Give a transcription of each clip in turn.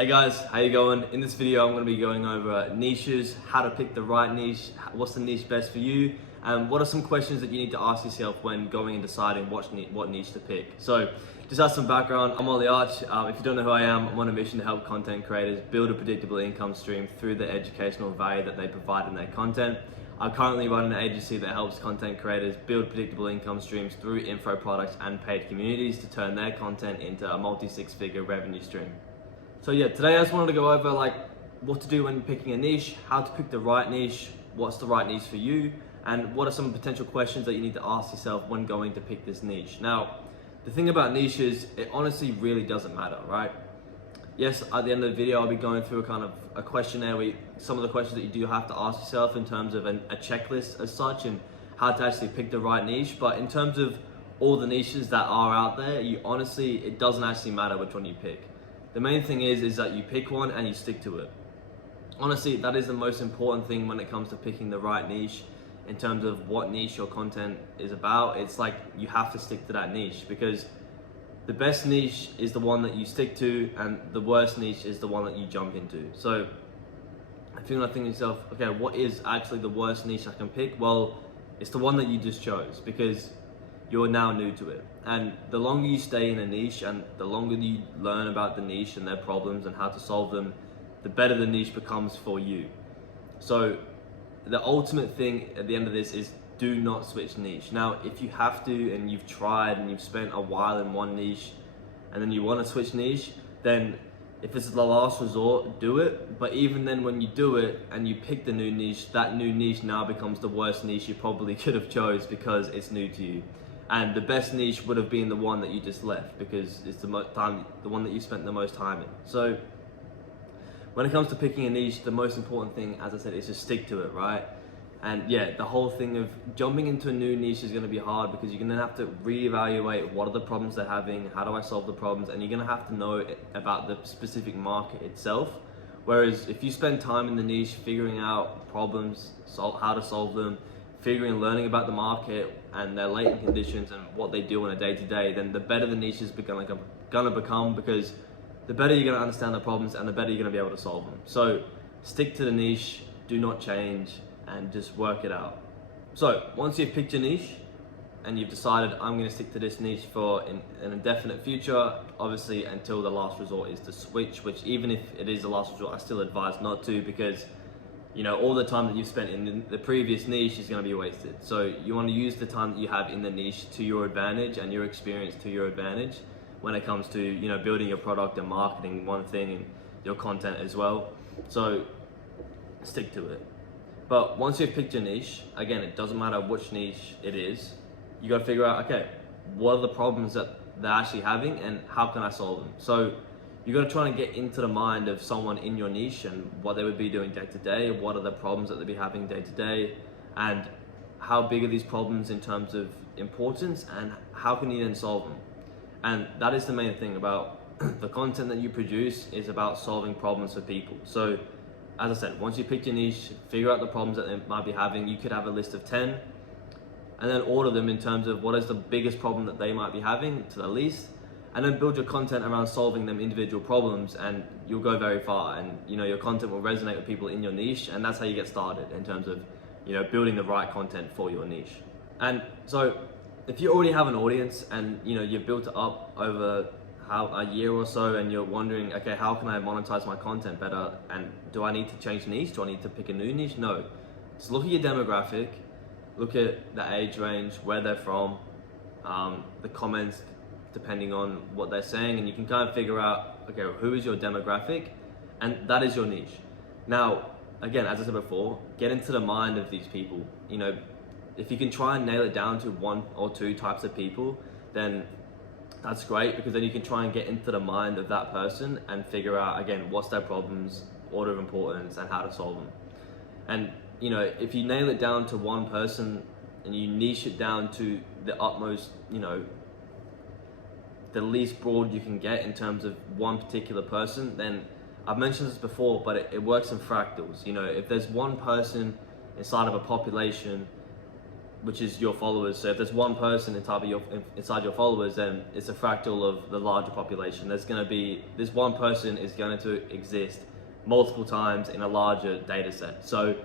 Hey guys, how you going? In this video, I'm going to be going over niches, how to pick the right niche, what's the niche best for you, and what are some questions that you need to ask yourself when going and deciding what niche to pick. So, just as some background, I'm Ollie Arch. If you don't know who I am, I'm on a mission to help content creators build a predictable income stream through the educational value that they provide in their content. I currently run an agency that helps content creators build predictable income streams through info products and paid communities to turn their content into a multi-six-figure revenue stream. So yeah, today I just wanted to go over what to do when picking a niche, how to pick the right niche, what's the right niche for you, and what are some potential questions that you need to ask yourself when going to pick this niche. Now, the thing about niches, it honestly really doesn't matter, right? Yes, at the end of the video, I'll be going through a questionnaire with some of the questions that you do have to ask yourself in terms of a checklist as such and how to actually pick the right niche. But in terms of all the niches that are out there, it doesn't actually matter which one you pick. The main thing is that you pick one and you stick to it. Honestly, that is the most important thing when it comes to picking the right niche in terms of what niche your content is about. It's like you have to stick to that niche because the best niche is the one that you stick to and the worst niche is the one that you jump into. So if you're gonna think to yourself, okay, what is actually the worst niche I can pick? Well, it's the one that you just chose because you're now new to it. And the longer you stay in a niche and the longer you learn about the niche and their problems and how to solve them, the better the niche becomes for you. So the ultimate thing at the end of this is do not switch niche. Now, if you have to and you've tried and you've spent a while in one niche and then you want to switch niche, then if it's the last resort, do it. But even then, when you do it and you pick the new niche, that new niche now becomes the worst niche you probably could have chose because it's new to you. And the best niche would have been the one that you just left because it's the one that you spent the most time in. So when it comes to picking a niche, the most important thing, as I said, is to stick to it, right? And yeah, the whole thing of jumping into a new niche is going to be hard because you're going to have to reevaluate what are the problems they're having, how do I solve the problems, and you're going to have to know about the specific market itself. Whereas if you spend time in the niche figuring out problems, how to solve them, learning about the market and their latent conditions and what they do on a day-to-day, then the better the niche is gonna become because the better you're gonna understand the problems and the better you're gonna be able to solve them. So stick to the niche, do not change, and just work it out. So once you've picked your niche and you've decided I'm gonna stick to this niche for an indefinite future, obviously until the last resort is to switch, which even if it is the last resort, I still advise not to because all the time that you've spent in the previous niche is going to be wasted. So you want to use the time that you have in the niche to your advantage and your experience to your advantage when it comes to, building your product and marketing one thing and your content as well. So stick to it. But once you've picked your niche, again, it doesn't matter which niche it is, you got to figure out, okay, what are the problems that they're actually having and how can I solve them? So you got to try and get into the mind of someone in your niche and what they would be doing day to day, what are the problems that they'd be having day to day, and how big are these problems in terms of importance, and how can you then solve them? And that is the main thing about the content that you produce is about solving problems for people. So as I said, once you pick your niche, figure out the problems that they might be having. You could have a list of 10 and then order them in terms of what is the biggest problem that they might be having to the least, and then build your content around solving them individual problems, and you'll go very far, and your content will resonate with people in your niche, and that's how you get started in terms of building the right content for your niche. And so if you already have an audience and you've built it up over a year or so and you're wondering, okay, how can I monetize my content better, and do I need to change niche, do I need to pick a new niche? No, just look at your demographic, look at the age range, where they're from, the comments depending on what they're saying, and you can kind of figure out, okay, who is your demographic, and that is your niche. Now, again, as I said before, get into the mind of these people. If you can try and nail it down to one or two types of people, then that's great because then you can try and get into the mind of that person and figure out, again, what's their problems, order of importance, and how to solve them. And if you nail it down to one person and you niche it down to the utmost, the least broad you can get in terms of one particular person, then I've mentioned this before, but it works in fractals. If there's one person inside of a population which is your followers. So if there's one person inside your followers, then it's a fractal of the larger population. This one person is going to exist multiple times in a larger data set. So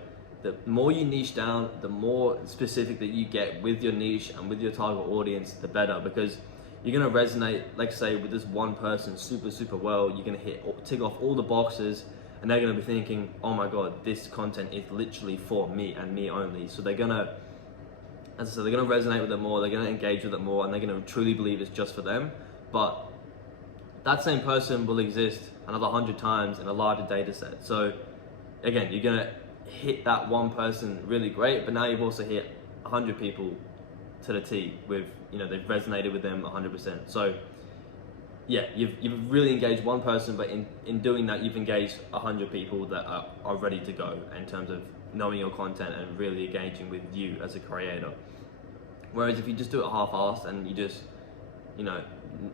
the more you niche down, the more specific that you get with your niche and with your target audience, the better, because you're going to resonate, like say, with this one person super well. You're going to tick off all the boxes, and they're going to be thinking, oh my God, this content is literally for me and me only. So they're going to, as I said, they're going to resonate with it more, they're going to engage with it more, and they're going to truly believe it's just for them. But that same person will exist another 100 times in a larger data set. So again, you're going to hit that one person really great, but now you've also hit 100 people to the T with, they've resonated with them 100%. So yeah, you've really engaged one person, but in doing that, you've engaged 100 people that are ready to go in terms of knowing your content and really engaging with you as a creator. Whereas if you just do it half-assed and you just,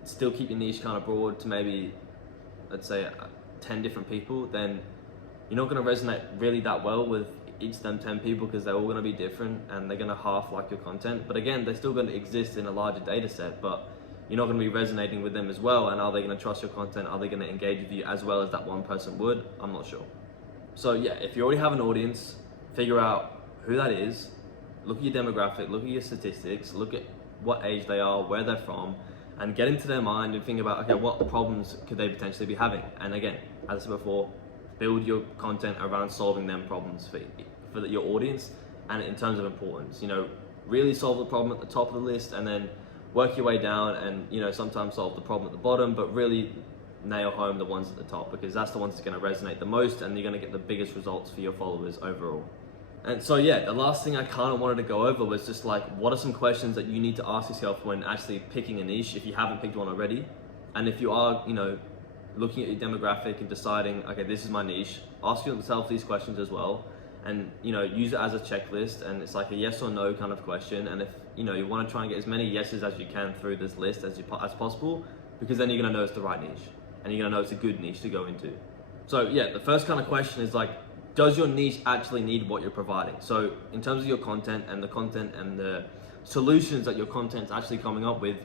still keep your niche kind of broad to maybe, let's say 10 different people, then you're not going to resonate really that well with each of them 10 people, because they're all going to be different and they're going to half like your content. But again, they're still going to exist in a larger data set, but you're not going to be resonating with them as well. And are they going to trust your content? Are they going to engage with you as well as that one person would? I'm not sure. So yeah, if you already have an audience, figure out who that is, look at your demographic, look at your statistics, look at what age they are, where they're from, and get into their mind and think about, okay, what problems could they potentially be having? And again, as I said before, build your content around solving them problems for your audience, and in terms of importance, really solve the problem at the top of the list, and then work your way down, and sometimes solve the problem at the bottom, but really nail home the ones at the top, because that's the ones that's going to resonate the most, and you're going to get the biggest results for your followers overall. And so yeah, the last thing I kind of wanted to go over was just like, what are some questions that you need to ask yourself when actually picking a niche, if you haven't picked one already? And if you are, looking at your demographic and deciding, okay, this is my niche, ask yourself these questions as well, and use it as a checklist, and it's like a yes or no kind of question. And if you want to try and get as many yeses as you can through this list as possible, because then you're going to know it's the right niche, and you're going to know it's a good niche to go into. So yeah, the first kind of question is like, does your niche actually need what you're providing? So in terms of your content and the solutions that your content's actually coming up with,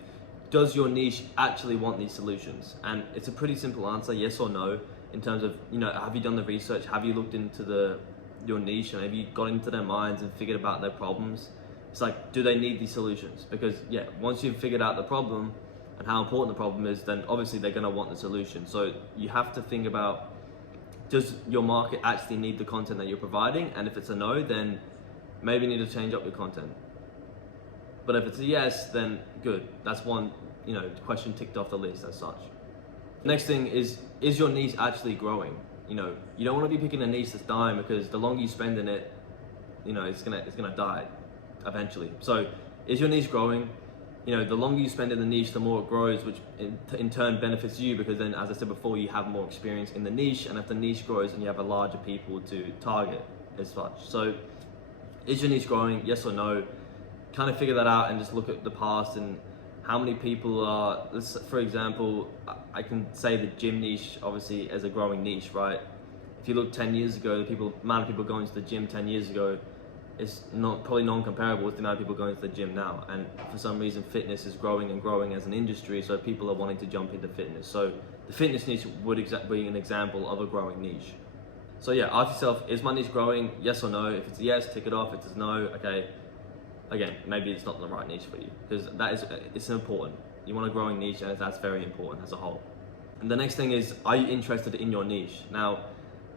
does your niche actually want these solutions? And it's a pretty simple answer, yes or no, in terms of, have you done the research? Have you looked into your niche, and have you got into their minds and figured about their problems? It's like, do they need these solutions? Because yeah, once you've figured out the problem and how important the problem is, then obviously they're gonna want the solution. So you have to think about, does your market actually need the content that you're providing? And if it's a no, then maybe you need to change up your content. But if it's a yes, then good. That's one, question ticked off the list as such. Next thing is your niche actually growing? You don't want to be picking a niche that's dying, because the longer you spend in it, it's gonna die eventually. So is your niche growing? The longer you spend in the niche, the more it grows, which in turn benefits you, because then, as I said before, you have more experience in the niche, and if the niche grows, then you have a larger people to target as such. So is your niche growing? Yes or no? Kind of figure that out and just look at the past and how many people are, for example, I can say the gym niche obviously as a growing niche, right? If you look 10 years ago, the amount of people going to the gym 10 years ago is probably non-comparable with the amount of people going to the gym now. And for some reason, fitness is growing and growing as an industry, so people are wanting to jump into fitness. So the fitness niche would be an example of a growing niche. So yeah, ask yourself, is my niche growing? Yes or no? If it's yes, tick it off. If it's no, okay, again, maybe it's not the right niche for you, because it's important. You want a growing niche, and that's very important as a whole. And the next thing is, are you interested in your niche? Now,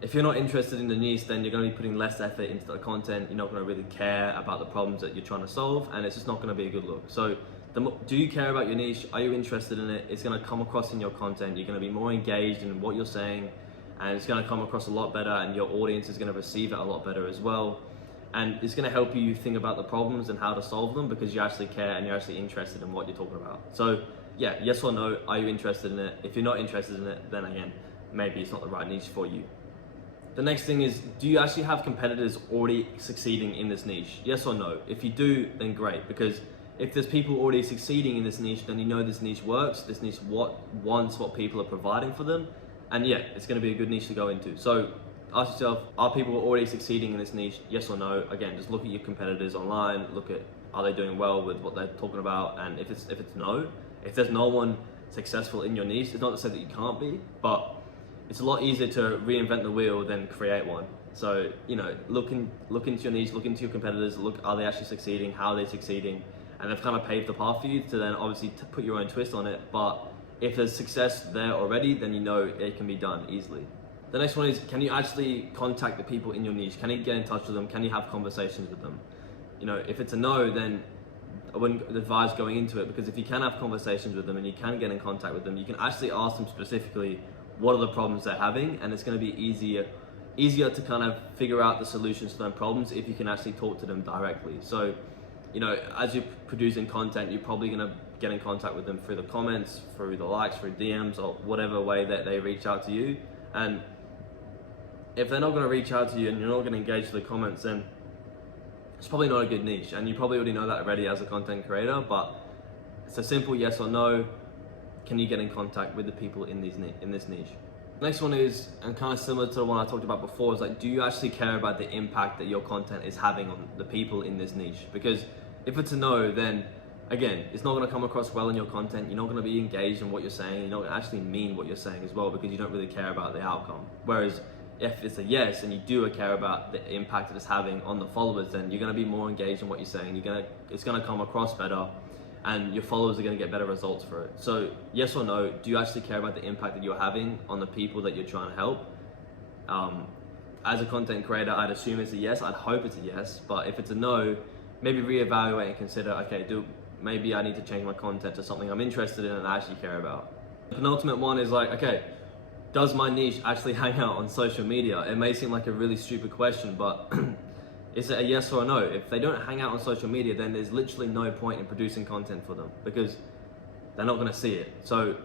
if you're not interested in the niche, then you're going to be putting less effort into the content. You're not going to really care about the problems that you're trying to solve, and it's just not going to be a good look. So do you care about your niche? Are you interested in it? It's going to come across in your content. You're going to be more engaged in what you're saying, and it's going to come across a lot better, and your audience is going to receive it a lot better as well. And it's going to help you think about the problems and how to solve them, because you actually care and you're actually interested in what you're talking about. So yeah, yes or no, are you interested in it? If you're not interested in it, then again, maybe it's not the right niche for you. The next thing is, do you actually have competitors already succeeding in this niche? Yes or no? If you do, then great, because if there's people already succeeding in this niche, then this niche works, this niche wants what people are providing for them, and yeah, it's going to be a good niche to go into. So ask yourself, are people already succeeding in this niche? Yes or no? Again, just look at your competitors online, look at are they doing well with what they're talking about? And if it's no, if there's no one successful in your niche, it's not to say that you can't be, but it's a lot easier to reinvent the wheel than create one. So, you know, look into your niche, look into your competitors, look, are they actually succeeding? How are they succeeding? And they've kind of paved the path for you to then obviously put your own twist on it. But if there's success there already, then you know it can be done easily. The next one is, can you actually contact the people in your niche? Can you get in touch with them? Can you have conversations with them? You know, if it's a no, then I wouldn't advise going into it, because if you can have conversations with them and you can get in contact with them, you can actually ask them specifically what are the problems they're having, and it's going to be easier to kind of figure out the solutions to them problems if you can actually talk to them directly. So, you know, as you're producing content, you're probably going to get in contact with them through the comments, through the likes, through DMs, or whatever way that they reach out to you. And if they're not going to reach out to you and you're not going to engage with the comments, then it's probably not a good niche. And you probably already know that already as a content creator, but it's a simple yes or no. Can you get in contact with the people in this niche? Next one is, and kind of similar to the one I talked about before, is like, do you actually care about the impact that your content is having on the people in this niche? Because if it's a no, then again, it's not going to come across well in your content. You're not going to be engaged in what you're saying. You're not going to actually mean what you're saying as well, because you don't really care about the outcome. Whereas if it's a yes and you do care about the impact that it's having on the followers, then you're going to be more engaged in what you're saying. It's going to come across better, and your followers are going to get better results for it. So yes or no, do you actually care about the impact that you're having on the people that you're trying to help? As a content creator, I'd assume it's a yes. I'd hope it's a yes. But if it's a no, maybe reevaluate and consider, okay, maybe I need to change my content to something I'm interested in and I actually care about. The penultimate one is like, okay, does my niche actually hang out on social media? It may seem like a really stupid question, but is it a yes or a no? If they don't hang out on social media, then there's literally no point in producing content for them, because they're not going to see it. So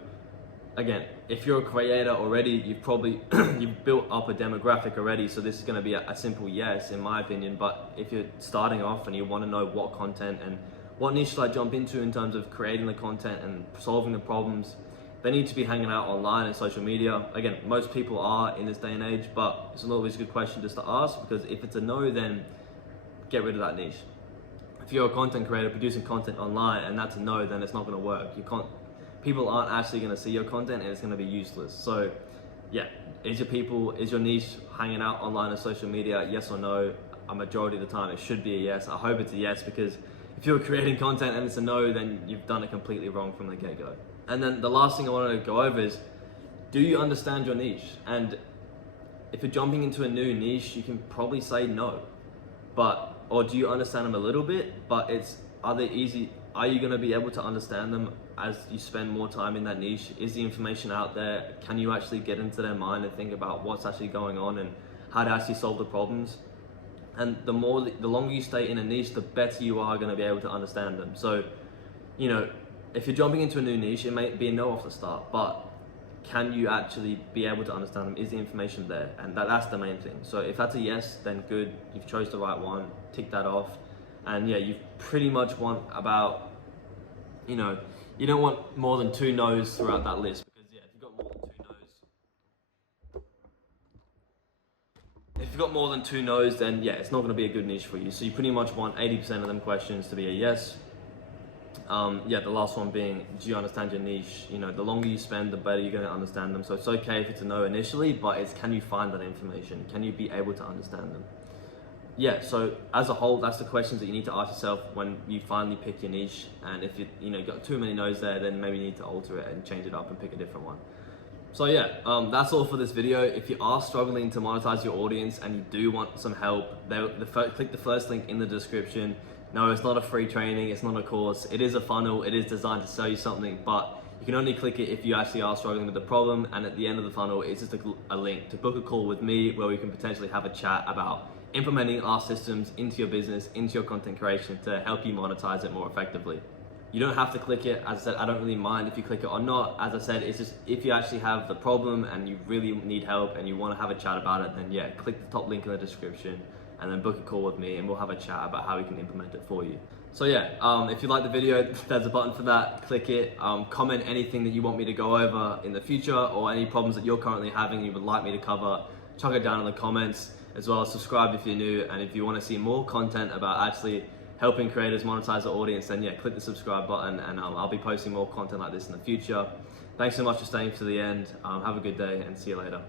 again, if you're a creator already, you've built up a demographic already, so this is going to be a simple yes in my opinion. But if you're starting off and you want to know what content and what niche should I jump into in terms of creating the content and solving the problems, they need to be hanging out online and social media. Again, most people are in this day and age, but it's always a good question just to ask, because if it's a no, then get rid of that niche. If you're a content creator producing content online and that's a no, then it's not going to work. People aren't actually going to see your content, and it's going to be useless. So yeah, is your niche hanging out online and social media? Yes or no? A majority of the time it should be a yes. I hope it's a yes, because if you're creating content and it's a no, then you've done it completely wrong from the get-go. And then the last thing I wanted to go over is, do you understand your niche? And if you're jumping into a new niche, you can probably say no. Or do you understand them a little bit, but are you going to be able to understand them as you spend more time in that niche? Is the information out there? Can you actually get into their mind and think about what's actually going on and how to actually solve the problems? And the longer you stay in a niche, the better you are going to be able to understand them. So, you know, if you're jumping into a new niche, it may be a no off the start, but can you actually be able to understand them? Is the information there? And that's the main thing. So if that's a yes, then good, you've chose the right one, tick that off. And yeah, you pretty much want about, you know, you don't want more than 2 no's throughout that list, because yeah, if you've got more than 2 no's, then yeah, it's not going to be a good niche for you. So you pretty much want 80% of them questions to be a yes. Yeah, the last one being, do you understand your niche? You know, the longer you spend, the better you're going to understand them. So it's okay if it's a no initially, but it's, can you find that information? Can you be able to understand them? Yeah, so as a whole, that's the questions that you need to ask yourself when you finally pick your niche. And if you got too many no's there, then maybe you need to alter it and change it up and pick a different one. So yeah, that's all for this video. If you are struggling to monetize your audience and you do want some help, click the first link in the description. No, it's not a free training, it's not a course. It is a funnel, it is designed to sell you something, but you can only click it if you actually are struggling with the problem. And at the end of the funnel, it's just a link to book a call with me, where we can potentially have a chat about implementing our systems into your business, into your content creation, to help you monetize it more effectively. You don't have to click it. As I said, I don't really mind if you click it or not. As I said, it's just, if you actually have the problem and you really need help and you want to have a chat about it, then yeah, click the top link in the description and then book a call with me, and we'll have a chat about how we can implement it for you. So yeah, if you like the video, there's a button for that, click it. Comment anything that you want me to go over in the future, or any problems that you're currently having you would like me to cover, chuck it down in the comments. As well as subscribe if you're new, and if you want to see more content about actually helping creators monetize their audience, then yeah, click the subscribe button, and I'll be posting more content like this in the future. Thanks so much for staying to the end. Have a good day, and see you later.